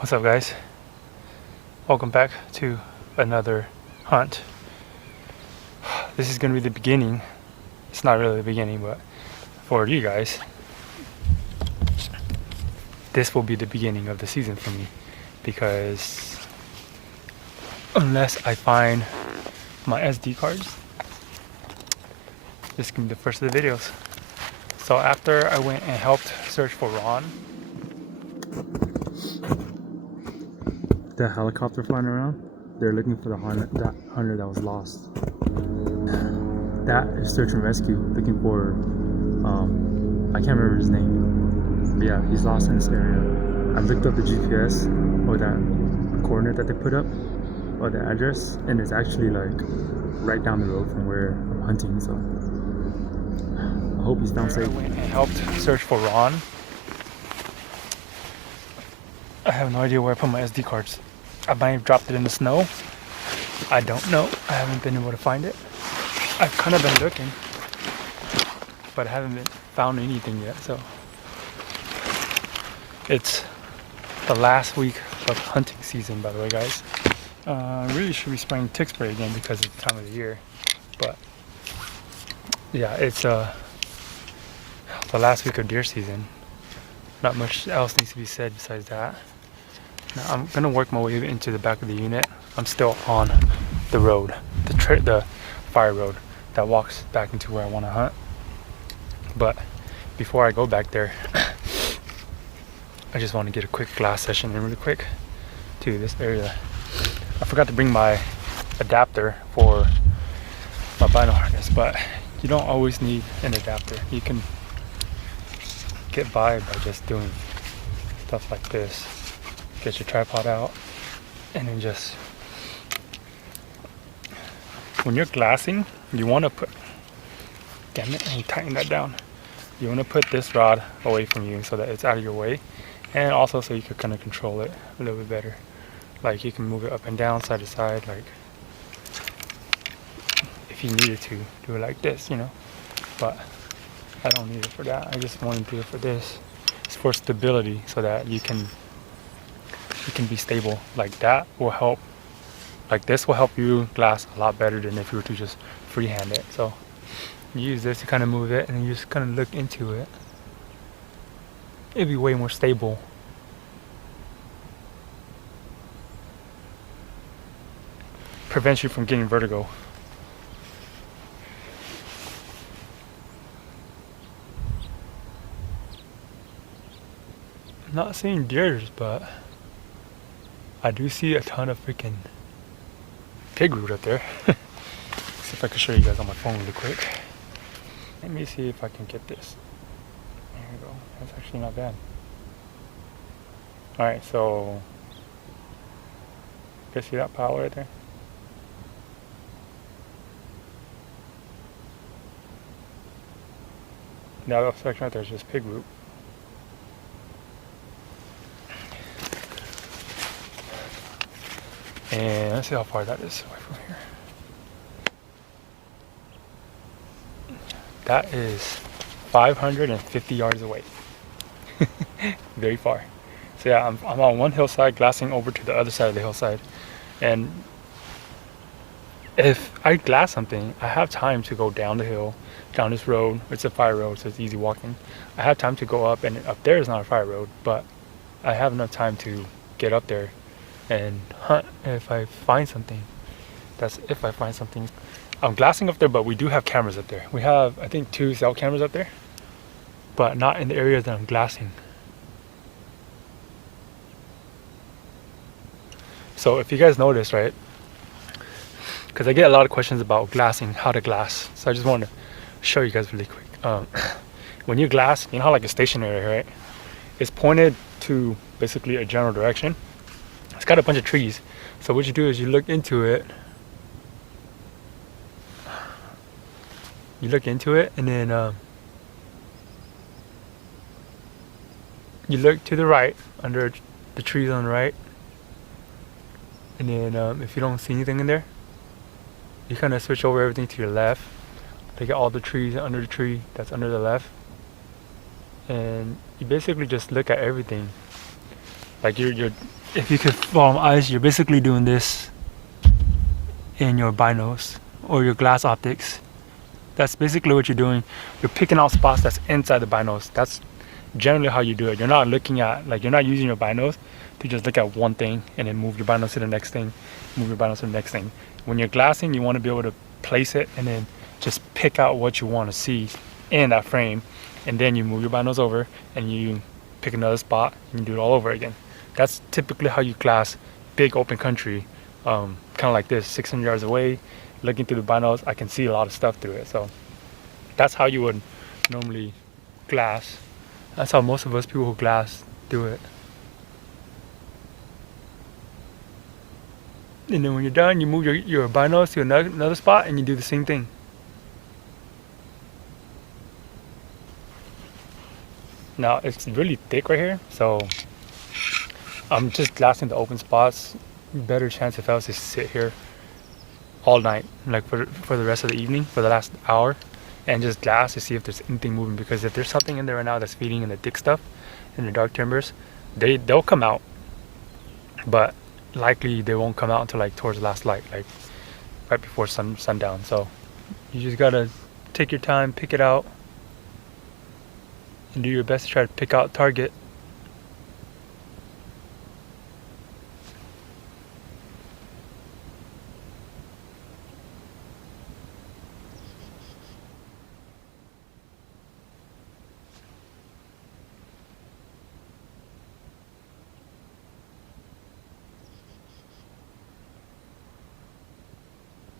What's up, guys? Welcome back to another hunt. This is gonna be the beginning. It's not really the beginning, but for you guys, this will be the beginning of the season for me, because unless I find my SD cards, this can be the first of the videos. So after I went and helped search for Ron, the helicopter flying around, they're looking for the hunter that was lost. That is search and rescue, looking for, I can't remember his name, but yeah, he's lost in this area. I looked up the GPS, or that coordinate that they put up, or the address, and it's actually like right down the road from where I'm hunting, so I hope he's down safe. I went and helped search for Ron. I have no idea where I put my SD cards. I might have dropped it in the snow. I don't know. I haven't been able to find it. I've kind of been looking, but I haven't found anything yet. So it's the last week of hunting season, by the way, guys. I really should be spraying tick spray again because it's the time of the year. But yeah, it's the last week of deer season. Not much else needs to be said besides that. Now, I'm gonna work my way into the back of the unit. I'm still on the road, the fire road that walks back into where I want to hunt. But before I go back there, I just want to get a quick glass session in really quick to this area. I forgot to bring my adapter for my vinyl harness, but you don't always need an adapter. You can get by just doing stuff like this. Get your tripod out, and then just, when you're glassing, you want to put, damn it, and tighten that down. You want to put this rod away from you so that it's out of your way, and also so you can kind of control it a little bit better. Like you can move it up and down, side to side, like if you needed to do it like this, you know. But I don't need it for that. I just want to do it for this. It's for stability, so that you can be stable. Like that will help. Like this will help you glass a lot better than if you were to just freehand it. So you use this to kind of move it, and then you just kind of look into it. It'd be way more stable. Prevents you from getting vertigo. I'm not seeing deers, but I do see a ton of freaking pig root up there. See if I can show you guys on my phone really quick. Let me see if I can get this. There we go. That's actually not bad. Alright, so you guys see that pile right there? Now that section right there is just pig root. And let's see how far that is away from here. That is 550 yards away. Very far. So yeah, I'm on one hillside glassing over to the other side of the hillside. And if I glass something, I have time to go down the hill, down this road. It's a fire road, so it's easy walking. I have time to go up, and up there is not a fire road, but I have enough time to get up there and hunt if I find something. That's if I find something. I'm glassing up there, but we do have cameras up there. We have, I think, 2 cell cameras up there, but not in the areas that I'm glassing. So if you guys notice, right, because I get a lot of questions about glassing, how to glass. So I just want to show you guys really quick. When you glass, you know how like a stationary, right? It's pointed to basically a general direction. It's got a bunch of trees. So what you do is you look into it. And then you look to the right, under the trees on the right. And then if you don't see anything in there, you kind of switch over everything to your left. Look at all the trees under the tree that's under the left. And you basically just look at everything Like if you could follow my eyes, you're basically doing this in your binos or your glass optics. That's basically what you're doing. You're picking out spots that's inside the binos. That's generally how you do it. You're not looking at, like, you're not using your binos to just look at one thing and then move your binos to the next thing, move your binos to the next thing. When you're glassing, you want to be able to place it and then just pick out what you want to see in that frame, and then you move your binos over and you pick another spot and you do it all over again. That's typically how you glass big open country, kind of like this, 600 yards away, looking through the binos. I can see a lot of stuff through it. So that's how you would normally glass. That's how most of us people who glass do it. And then when you're done, you move your binos to another spot and you do the same thing. Now it's really thick right here, so I'm just glassing the open spots. Better chance if I was to sit here all night, like for the rest of the evening, for the last hour, and just glass to see if there's anything moving. Because if there's something in there right now that's feeding in the thick stuff, in the dark timbers, they'll come out, but likely they won't come out until like towards the last light, like right before sundown. So you just gotta take your time, pick it out, and do your best to try to pick out target.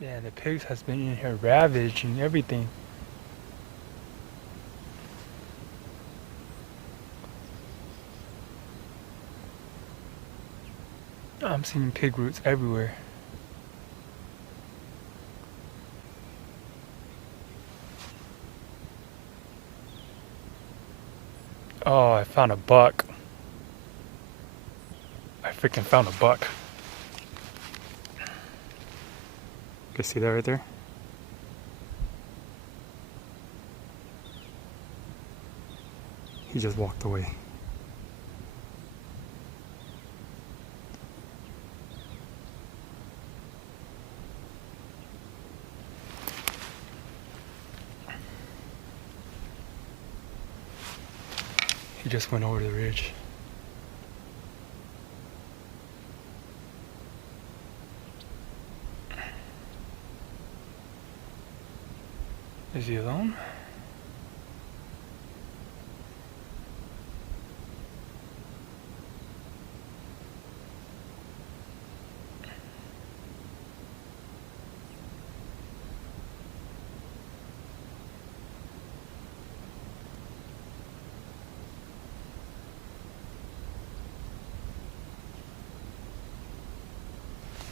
Yeah, the pigs has been in here ravaging everything. I'm seeing pig roots everywhere. Oh, I found a buck. I freaking found a buck. You see that right there? He just walked away. He just went over the ridge. Is he alone?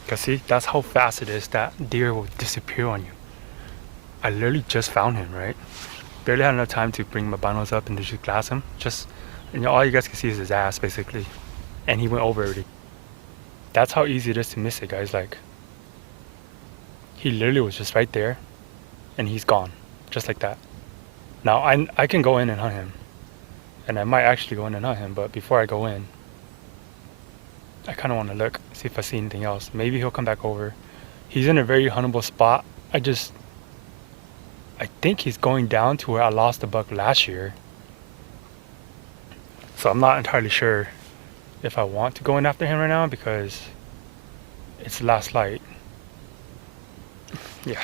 Cause see, that's how fast it is that deer will disappear on you. I literally just found him, right? Barely had enough time to bring my binos up and to just glass him. Just, all you guys can see is his ass, basically. And he went over already. That's how easy it is to miss it, guys. Like, he literally was just right there, and he's gone, just like that. Now, I can go in and hunt him. And I might actually go in and hunt him, but before I go in, I kind of want to look, see if I see anything else. Maybe he'll come back over. He's in a very huntable spot. I think he's going down to where I lost the buck last year. So I'm not entirely sure if I want to go in after him right now because it's the last light. Yeah.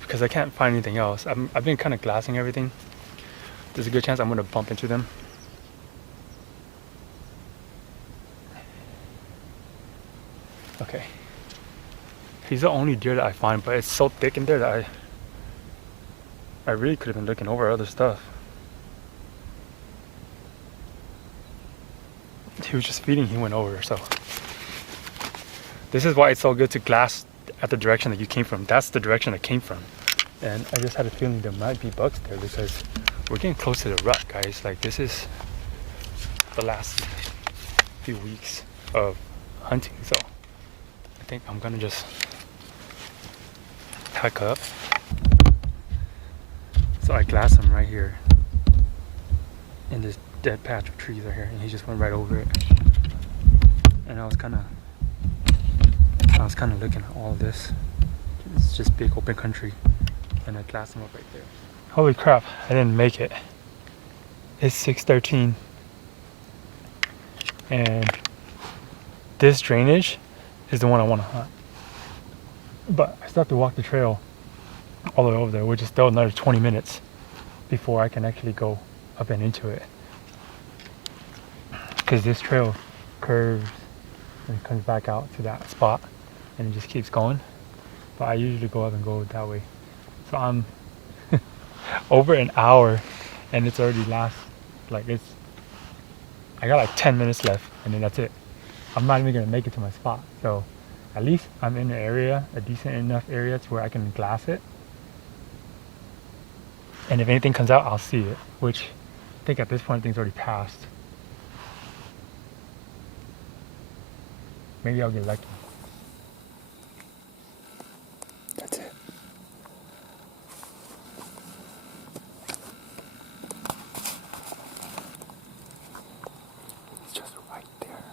Because I can't find anything else. I've been kind of glassing everything. There's a good chance I'm gonna bump into them. Okay. He's the only deer that I find, but it's so thick in there that I really could have been looking over other stuff. He was just feeding, he went over, so. This is why it's so good to glass at the direction that you came from. That's the direction I came from. And I just had a feeling there might be bucks there because we're getting close to the rut, guys. Like, this is the last few weeks of hunting, so I think I'm gonna just pack up. So I glass them right here. in this dead patch of trees right here, and he just went right over it. And I was kind of looking at all of this. It's just big open country, and I glassed him up right there. Holy crap! I didn't make it. It's 6:13, and this drainage is the one I want to hunt. But I still have to walk the trail all the way over there, which is still another 20 minutes before I can actually go up and into it. Because this trail curves and comes back out to that spot, and it just keeps going. But I usually go up and go that way. So I'm over an hour, and it's already I got like 10 minutes left, and then that's it. I'm not even gonna make it to my spot. So at least I'm in an area, a decent enough area to where I can glass it. And if anything comes out, I'll see it, which I think at this point things already passed. Maybe I'll get lucky. That's it. It's just right there.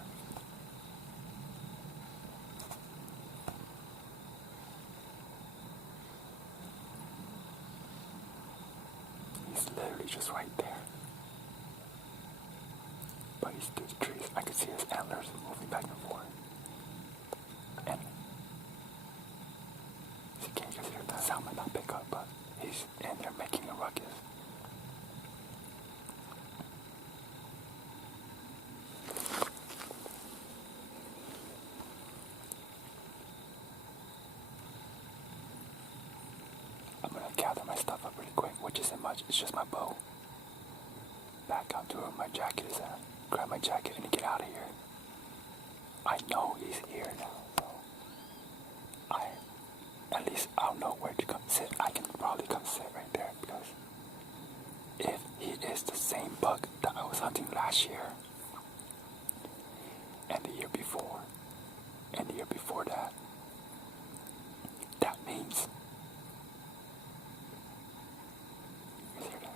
He's literally just right there. But he's through the trees. I can see his antlers moving back and forth. And you can't just hear that sound might not pick up, but he's in there making a ruckus. I'm gonna gather my stuff up really quick, which isn't much, it's just my bow. Back out to where my jacket is at. Grab my jacket and get out of here. I know he's here now, so at least I'll know where to come sit. I can probably come sit right there, because if he is the same buck that I was hunting last year, and the year before, and the year before that, that means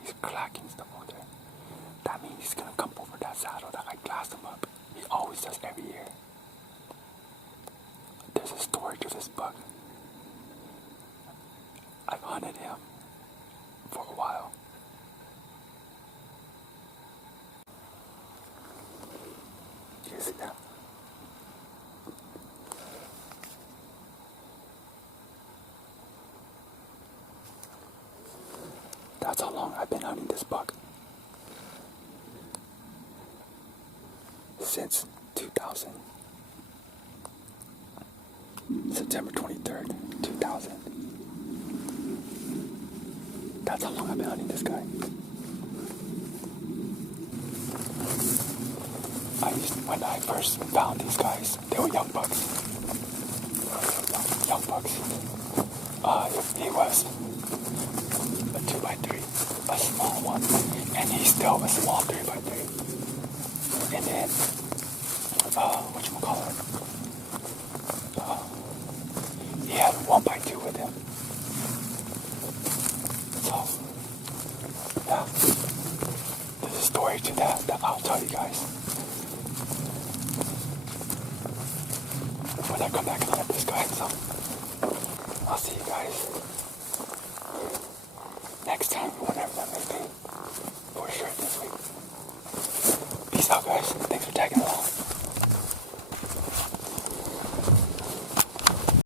he's clacking stuff over there. That means he's gonna come over that saddle that I glassed him up. He always does every year. There's a story to this buck. I've hunted him for a while. You see that? That's how long I've been hunting this buck. Since 2000. September 23rd, 2000. That's how long I've been hunting this guy. When I first found these guys, they were young bucks. Young bucks. He was a 2x3, a small one, and he's still a small 3x3. And then, whatchamacallit? He had a 1x2 with him. So, yeah, there's a story to that I'll tell you guys when I come back and hunt this guy. So, I'll see you guys next time, whenever that may be, for sure this week. Peace out, guys. Thanks for tagging along.